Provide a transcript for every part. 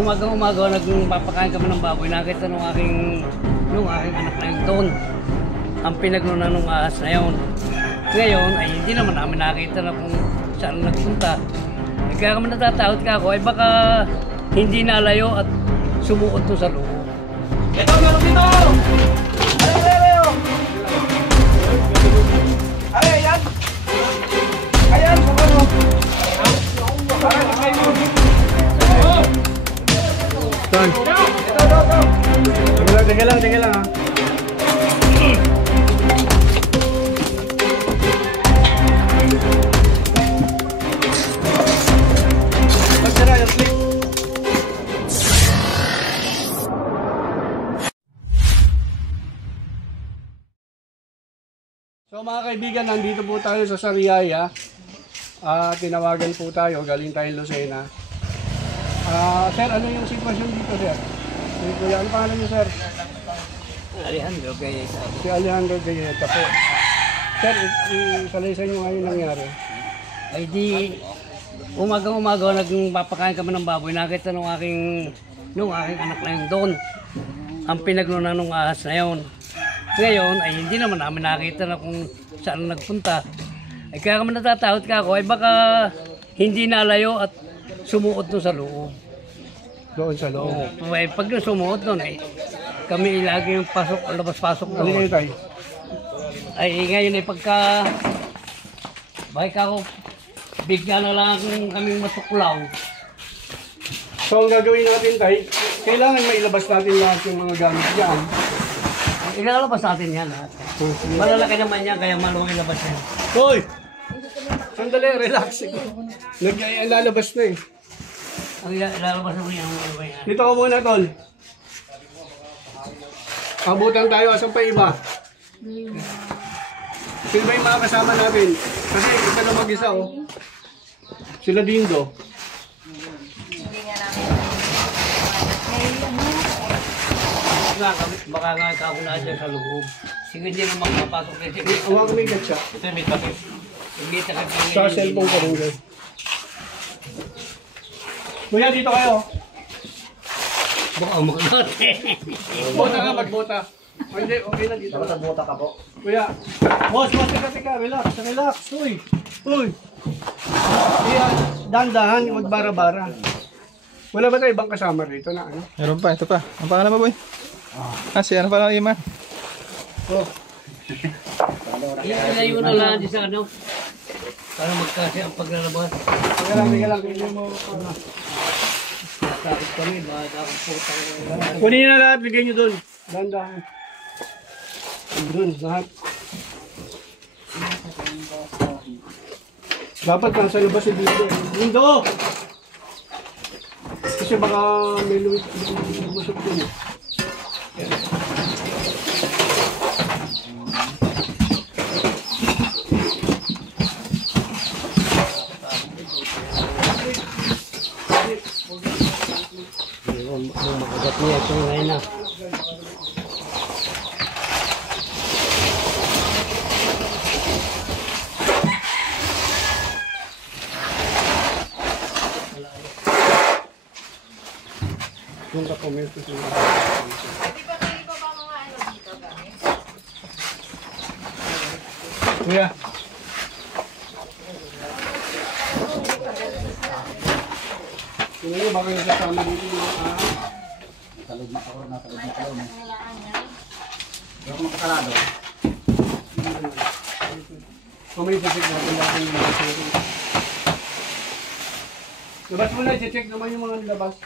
umaga nagpapakain kami ng baboy. Nakita nung aking anak na yun doon. Ang pinagnunan ng ahas na yun. Ngayon ay hindi naman namin nakita na kung saan nagpunta. Kaya kami natatakot ka ako ay baka hindi nalayo at sumuot to sa loob. Ito, meron dito! Ayo! Ayan! Ayan, sama mo! Saan? Ito! Teka lang ha. So mga kaibigan, nandito po tayo sa Sariaya. Tinawagan po tayo, galing tayo Lucena. Sir, ano yung sitwasyon dito, sir? Kuya, ano pangalan niyo, sir? Alejandro Gayeta. Si Alejandro Gayeta po. Sir, isalaysay niyo ngayon nangyari. Ay di, umaga nagpapakain kami ng baboy. Nakita nung aking anak na yun doon. Ang pinagnunan ng ahas na yun. Ngayon ay hindi naman namin nakita na kung saan nagpunta. Ay kaya kami natatakot ka ako ay baka hindi nalayo at sumuot doon sa loob. Doon sa loob. Ay, pag sumuot doon ay kami lagi yung labas-pasok Ano doon. yun tayo? Ay ngayon ay pagka bakit ako bigyan na lang kaming matuklaw. So ang gagawin natin tayo, kailangan mailabas natin lahat yung mga gamit dyan. Ilalabas natin yan lahat. Malalaki naman yan kaya malong ilabas yan. Hoy! Sandali, relax. Lalabas na eh. Ang ilalabas naman yan. Dito ka muna, tol. Abutan tayo, asan pa iba? Sino ba yung mga kasama natin? Kasi isa na mag-isa, oh. Sila Dindo. Baka nga ako na dyan sa loob. Sige, hindi naman makapasok na sige. Awa kami gatsa. Ito may takip. Hindi takip. Sa cellphone ko rin dyan. Kuya, dito kayo. Baka umakunot eh. Bota ka, magbota. O hindi, okay na dito. Bota ka po. Kuya. Boss, teka. Relax. Uy. Kuya, dahan-dahan, magbara-bara. Wala ba tayo ibang kasama rito na ano? Meron pa, ito pa. Ang pangalan mo, boy? Si ano pala Iman? Oh. Ilayo na lang dyan sa ano. Para magkasi ang paglalabas. Teka lang. Hindi mo ano. Takot kami, baka ako putang. Kunin nyo na lahat, bigay nyo dun. Dahan-dahan. Dun, lahat. Dapat nasa labas si Dindo. Dindo! Kasi baka may lumusok dun. Makagat niya ito ngayon na. Kung ka-comment ko sila. Kuya. Sino nyo, baka yung kasama dito yung Talog na ako. Hindi ako makakalado. kung may check natin natin yung mga check. Labas mo na, check naman yung mga labas.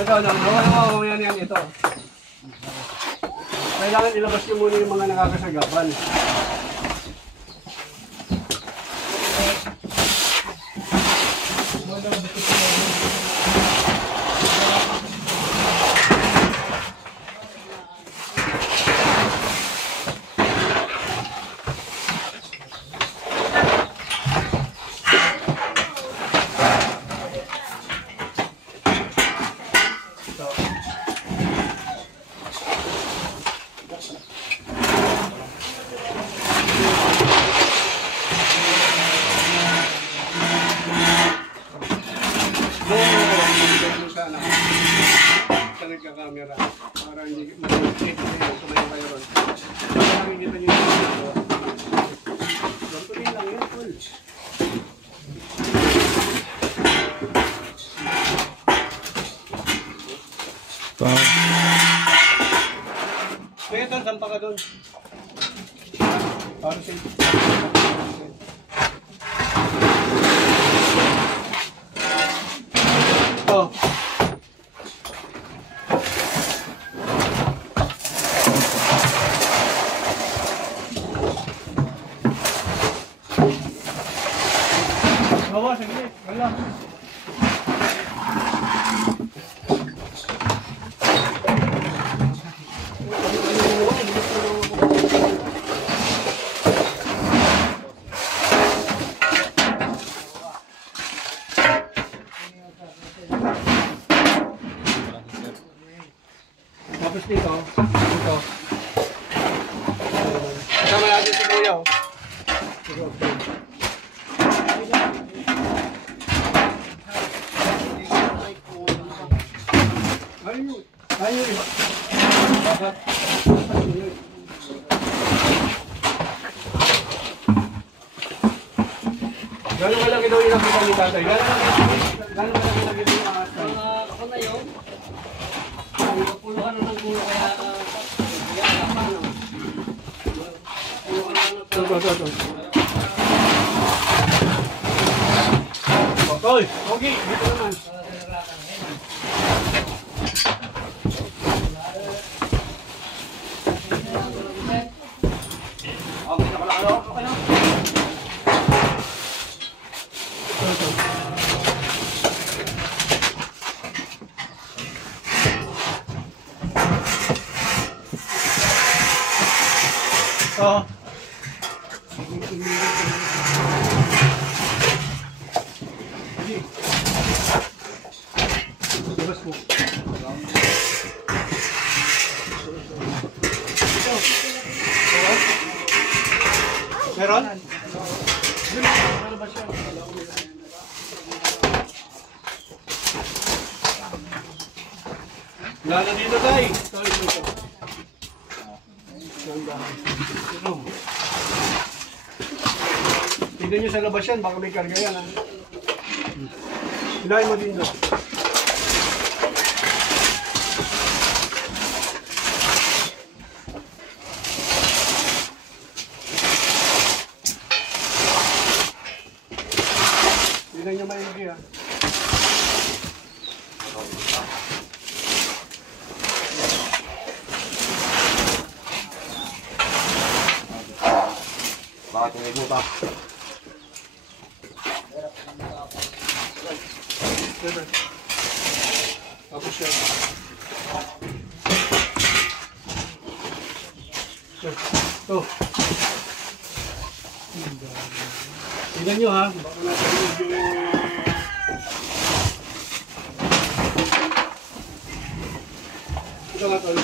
Ito, yan ito. Kailangan ilabas nyo muna yung mga nakakasagapan. camera. Para hindi mag-check kayo, tumayo kayo ron. Para nakikita nyo yung video. Ganito din lang yan, Paul. Wow. Kaya doon, sampa ka doon. Para safe. Oh. Bawa, saglit. Wala. Tapos dito. Kasama natin si Kuya. Oh. Ayun. Ayun. Iba. Bakit? Gano'ng malaki daw yung nakita ni tatay? Gano'ng malaki nakita yung tatay? Ako na yun. Puluhan na ng gulo kaya paano? Puluhan na ng Ito. Hoy, okay, dito naman. Oh. Labas po. Meron? Lalo dito tayo. Tignan nyo sa labas yan, baka may karga yan. Hilahin mo din doon. Tignan nyo maigi ha. Bakit yung ibuta? Tapos yan. Ito. Tignan nyo ha. Baka nasa medyo... Ito nga tol.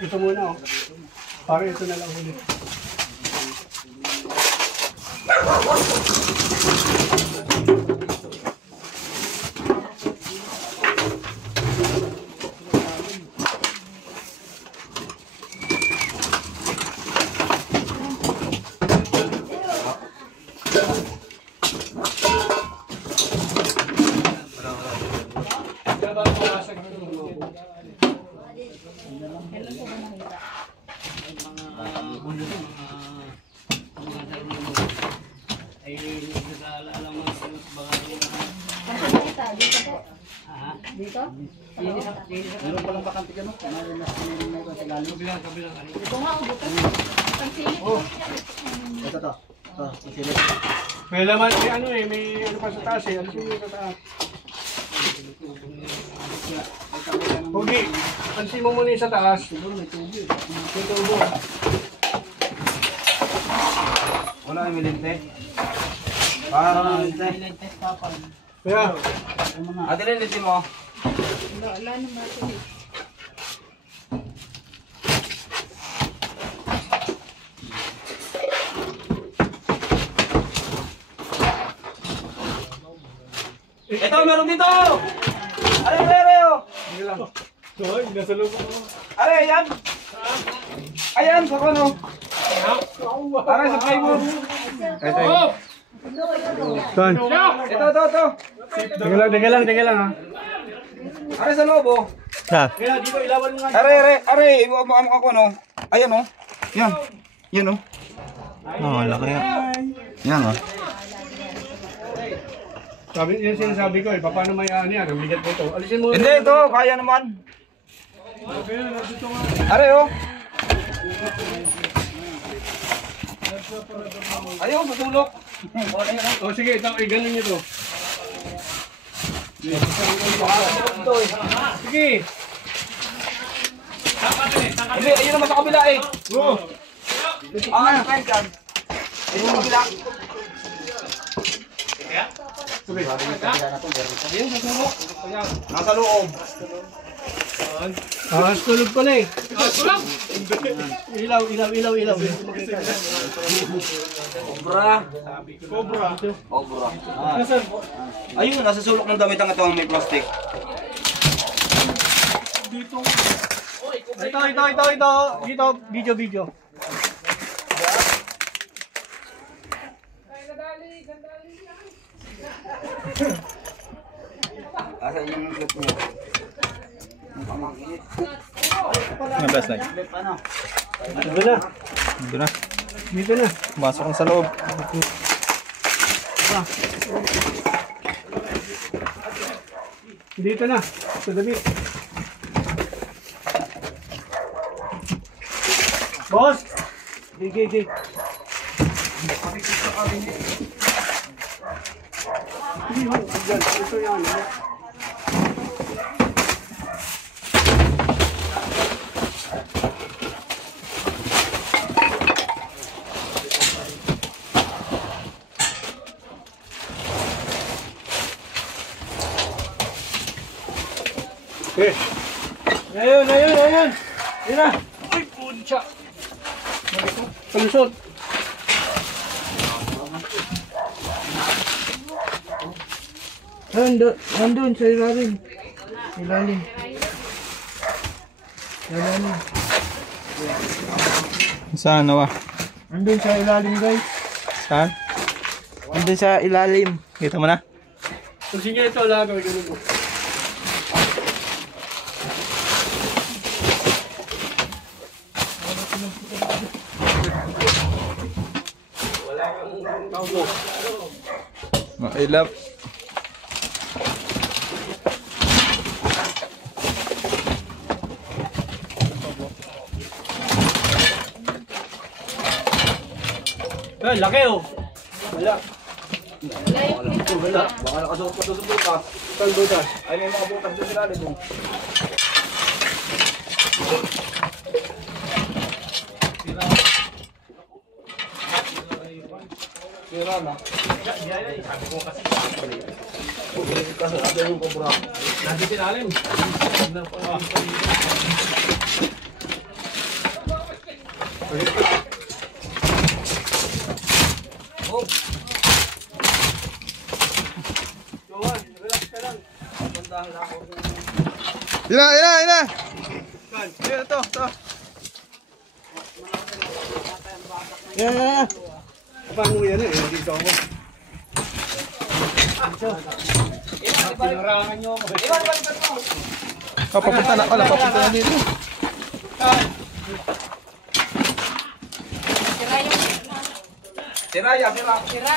Ito muna oh. Para ito na lang ulit. Dito? Meron palang bakante ka no? Ito nga, bukas. Ang silip. Ito to. Ito, isilip. May laman, may ano eh, may ano pa sa taas eh. Ano yung sa taas? Pogi, pansin mo muna yung sa taas. Siguro may tubo eh. May tubo. Wala yung milinte. Parang milinte. Kaya, Ate Lilith mo. Wala naman ito. Ito, meron dito! Are, oh! Hoy, nasa loob ako. Are, ayan! Ayan, sa kono. Are, sa plywood. Saan? Ito. Teka lang ha. Are, sa loob, oh. Kaya dito ilawan mo nga. Are, ibuamok ako, no? Ayan, oh. Yan, oh. Oh, laki yan. Yan, oh. Sabi yun sinasabi ko paano may ano yan, ang bigat nito. Alisin mo. Hindi, ito, kaya naman. Are, oh. Ayaw, susulok. O sige, ito, ganun nyo to. Sige. Hindi, ayun naman sa kabila, eh. Friend, yan. Ayun sa kabila. Nasa loob. Tulog pala eh. Ilaw. Cobra. Ayun, nasa sulok ng damit ang ito ang may plastic. Ito. Dito, video. Asan yung clip mo? Yung best night. Dito na. Masok ko sa loob. Dito na. Sa dabi. Boss! Gig. Ito yan. Okay. Ayun. Ayun na. Ay, puncha. Palusot. Nandun sa ilalim. Saan na ba? Nandun sa ilalim, guys. Saan? Andun sa ilalim. Kita mo na? So, sige, ito lang. Gawin mo. Mailap. Ay, laki oh. Wala. Baka nakasuot pa sa butas. Saan butas? Ay, may mga butas doon sila. Sira na. Kasi yung cobra. Nandito ilalim. Ina! Ito. Yeah. Paano mo yan eh? Dito ako. Pinarangan nyo ako. Papunta na dito. Sira.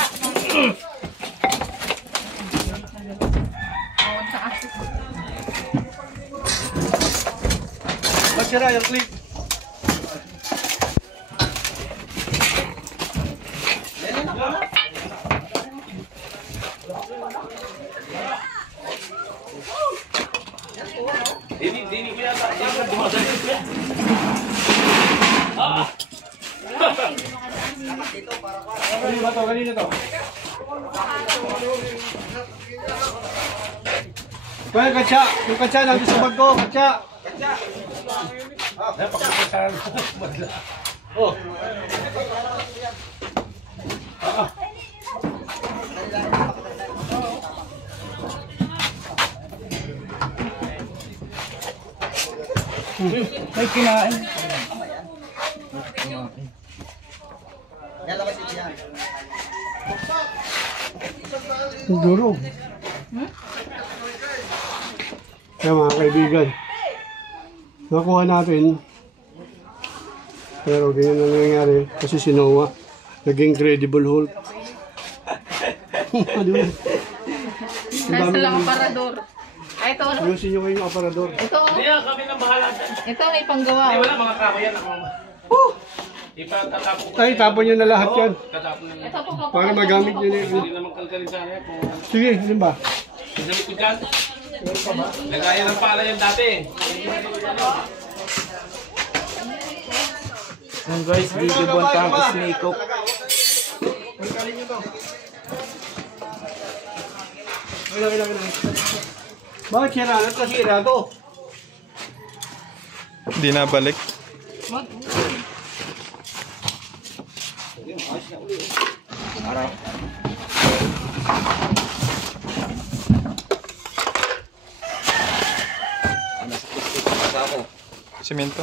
Ba't sira yung clip? Kanina to. Kuya, katsa! Yung katsa, nandun sa bag ko, katsa! Oh. May kinain. Durog. Kaya mga kaibigan, nakuha natin. Pero ganyan ang nangyayari kasi si Noah naging Incredible Hulk. Nasa lang aparador. Ay, ito. Ayusin nyo kayo yung aparador. Ito. Hindi, kami nang bahala dyan. Ito, may panggawa. Wala mga kako yan. Ipatatapon ko. Ay, tapon nyo na lahat yan. Tatapon na. Ito po, Para magamit nyo na yun. Hindi naman kalkalin sana yan. Sige, ano ba? Sabi ko dyan. Nagaya ng pala yan dati. Yung guys, gigibuan pa ang snake hook. Bakit sira? Ano kasi sira to? Hindi na balik. Simento.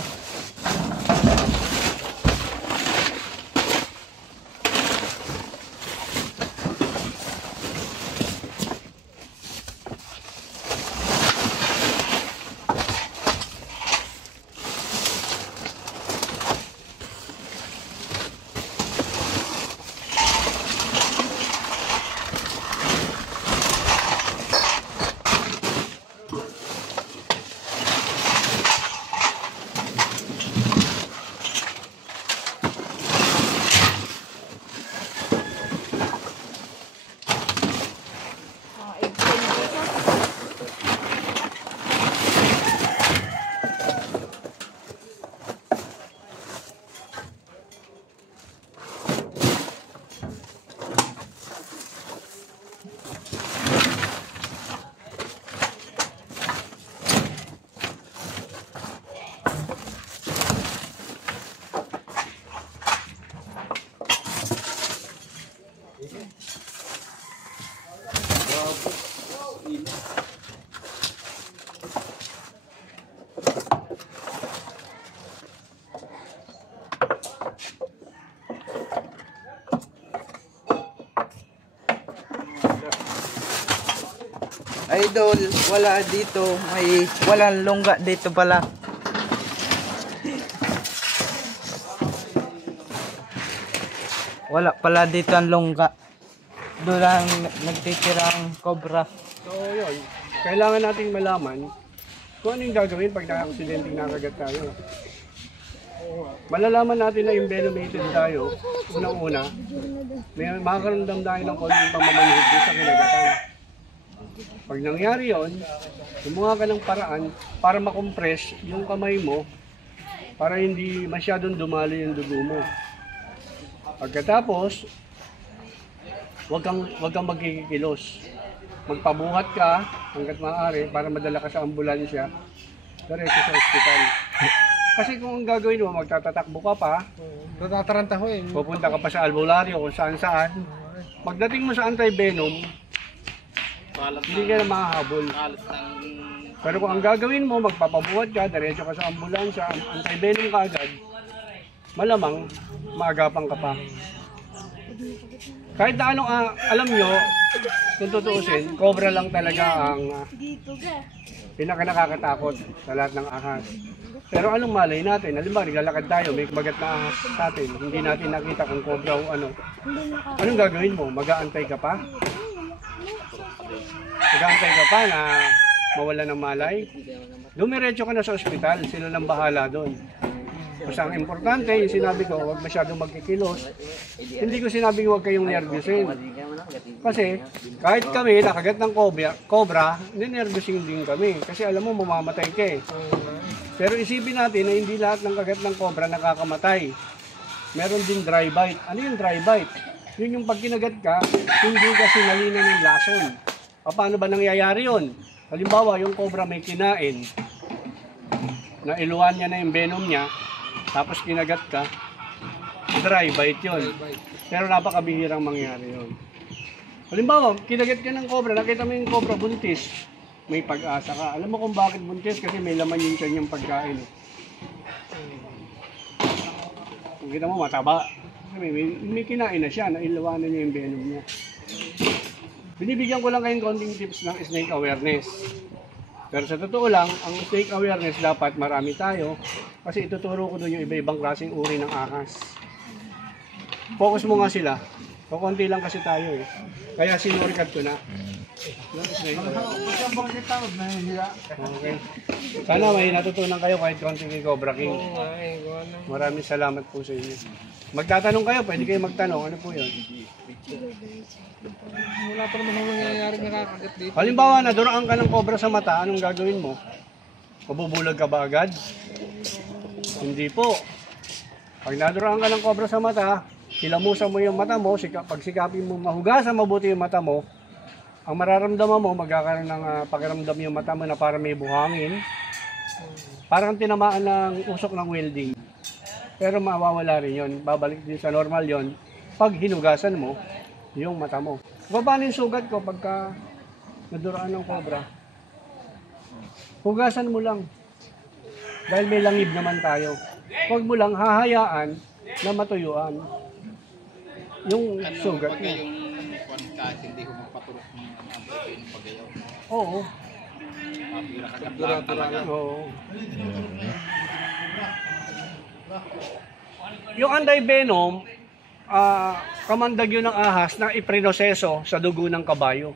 Idol, wala dito. May walang lungga dito pala. Wala pala dito ang lungga. Doon lang nagtitira ang cobra. So yun, kailangan nating malaman kung ano yung gagawin pag na-aksidente nakagat tayo. Malalaman natin na envenomated tayo, unang-una, may makakaramdam tayo ng konting pamamanhid sa kinagatan. Pag nangyari yon, gumawa ka ng paraan para makompress yung kamay mo para hindi masyadong dumali yung dugo mo. Pagkatapos, wag kang magkikilos. Magpabuhat ka hanggat maaari para madala ka sa ambulansya, diretso sa ospital. Kasi kung ang gagawin mo, magtatatakbo ka pa, Tataranta ko eh. pupunta ka pa sa albularyo kung saan-saan. Pagdating mo sa anti-venom, hindi ka na makahabol. Pero kung ang gagawin mo, magpapabuhat ka, diretso ka sa ambulansya, anti-venom ka agad, malamang maagapan ka pa. Kahit na anong alam nyo, kung tutuusin, cobra lang talaga ang pinaka-nakakatakot sa lahat ng ahas. Pero anong malay natin? Halimbawa, naglalakad tayo, may kumagat na ahas sa atin, hindi natin nakita kung cobra o ano. Anong gagawin mo? Mag-aantay ka pa? Mag-aantay ka pa na mawala ng malay? Dumiretso ka na sa ospital, sila lang bahala doon. Basta ang importante, yung sinabi ko, huwag masyadong magkikilos. Hindi ko sinabi huwag kayong nervyusin. Kasi kahit kami nakagat ng cobra, ninervyusin din kami. Kasi alam mo, mamamatay ka eh. Pero isipin natin na hindi lahat ng kagat ng cobra nakakamatay. Meron din dry bite. Ano yung dry bite? Yun yung pag kinagat ka, hindi ka sinalinan ng lason. Paano ba nangyayari yun? Halimbawa, yung cobra may kinain, na iluwan niya na yung venom niya, tapos kinagat ka, dry bite yun. Pero napakabihirang mangyari yun. Halimbawa, kinagat ka ng cobra, nakita mo yung cobra buntis, may pag-asa ka. Alam mo kung bakit buntis? Kasi may laman yung tiyan yung pagkain. Kung kita mo, mataba. May kinain na siya, nailawanan niya yung venom niya. Binibigyan ko lang kayong konting tips ng snake awareness. Pero sa totoo lang, ang snake awareness dapat marami tayo kasi ituturo ko doon yung iba-ibang klaseng uri ng ahas. Focus mo nga sila. Kukunti lang kasi tayo eh. Kaya sinurikat ko na. Okay. Sana may natutunan kayo kahit konting kay Cobra King. Maraming salamat po sa inyo. Magtatanong kayo, pwede kayo magtanong. Ano po yun? Wala pa naman nangyayari nakakagat dito. Halimbawa, naduraan ka ng cobra sa mata, anong gagawin mo? Mabubulag ka ba agad? Hindi po. Pag naduraan ka ng cobra sa mata, hilamusan mo yung mata mo, pag sikapin mo mahugasan mabuti yung mata mo, ang mararamdaman mo, magkakaroon ng pakiramdam yung mata mo na para may buhangin. Parang tinamaan ng usok ng welding. Pero mawawala rin yun. Babalik din sa normal yon pag hinugasan mo yung mata mo. Paano yung sugat ko pagka naduraan ng cobra? Hugasan mo lang. Dahil may langib naman tayo. Huwag mo lang hahayaan na matuyuan yung sugat mo. Hindi ko magpaturok ng pagayaw. Oo. Oo. Yung anti-venom, kamandag yun ng ahas na iprinoseso sa dugo ng kabayo.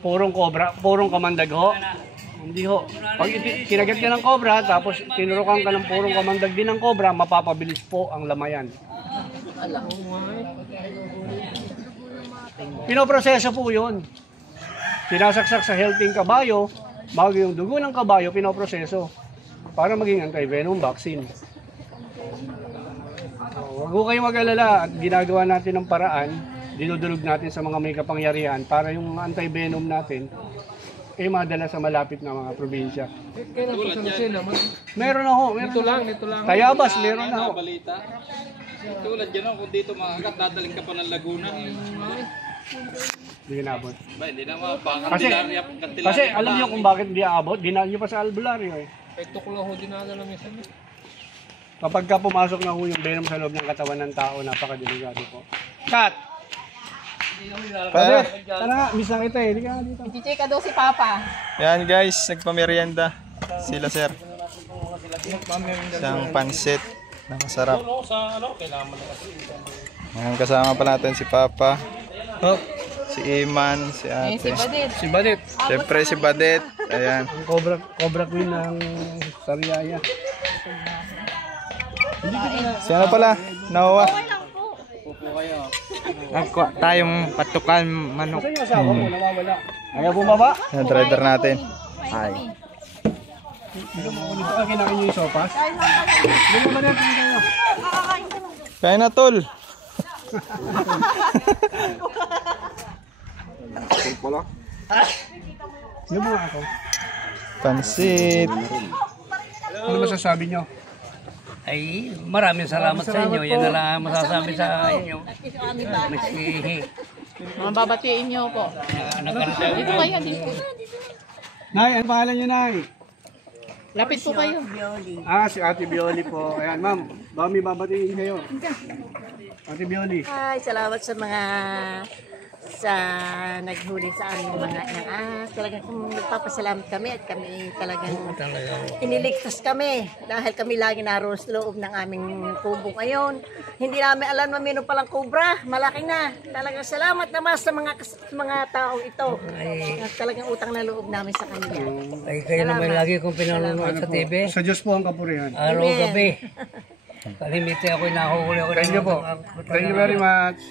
Purong cobra, purong kamandag ho. Hindi ho. Pag kinagat ka ng cobra, tapos tinurukan ka ng purong kamandag din ng cobra, mapapabilis po ang lamayan. Pinoproseso po yun. Sinasaksak sa healthy kabayo, bago yung dugo ng kabayo, pinoproseso para maging anti-venom vaccine. Huwag ko kayong mag-alala at ginagawa natin ng paraan, dinudulog natin sa mga may kapangyarihan para yung anti-venom natin madala sa malapit na mga probinsya. Kailan po sa Lucena? Meron na ho. Nito lang. Tayabas, meron na ho. Balita. Tulad yan, kung dito makagat, dadaling ka pa ng Laguna. Hindi inabot. Ba, hindi naman, kantilarya. Kasi alam niyo kung bakit hindi aabot, dinaan niyo pa sa albularyo eh. Ito ko lang ho, dinadala minsan. Kapag ka pumasok na ho yung venom sa loob ng katawan ng tao, napakadelikado po. Cut! Para. Tara nga, miss na kita eh. Hindi ka dito. Chichika daw si Papa. Yan guys, nagpamerienda sila sir. Isang pansit na masarap. Ayan, kasama pa natin si Papa, si Iman, si ate. Si Badit. Siyempre si Badet. Ayan. Ang Cobra Queen ng Sariaya. Si ano pala? Nawa. Nagkuha tayong patukan manok. Saan yung asawa mo? Nawawala. Ayaw bumaba? Yung driver natin. Ay. Dito ka kinain nyo yung sopas? Dito ba natin kayo? Kaya na tol. Yung mga ako. Pansit. Ano masasabi nyo? Ay, maraming salamat sa inyo. Yan na lang ang masasabi sa inyo. Mga babatiin niyo po. Dito kayo, dito. Nay, ano pangalan nyo, Nay? Lapit po kayo. Si Ate Bioli po. Ayan, ma'am. Baka may babatiin kayo. Ate Bioli. Ay, salamat sa mga naghuli sa aming mga talagang nagpapasalamat kami at kami talagang iniligtas kami dahil kami lagi naroon sa loob ng aming kubo ngayon. Hindi namin alam na mayroon palang cobra, malaki na. Talagang salamat naman sa mga taong ito. At talagang utang na loob namin sa kanila. Ay, kayo naman lagi kong pinanonood sa TV. Sa Diyos po ang kapurihan. Araw-gabi. Kalimite ako, nahuhuli ako. Thank you po. Thank you very much.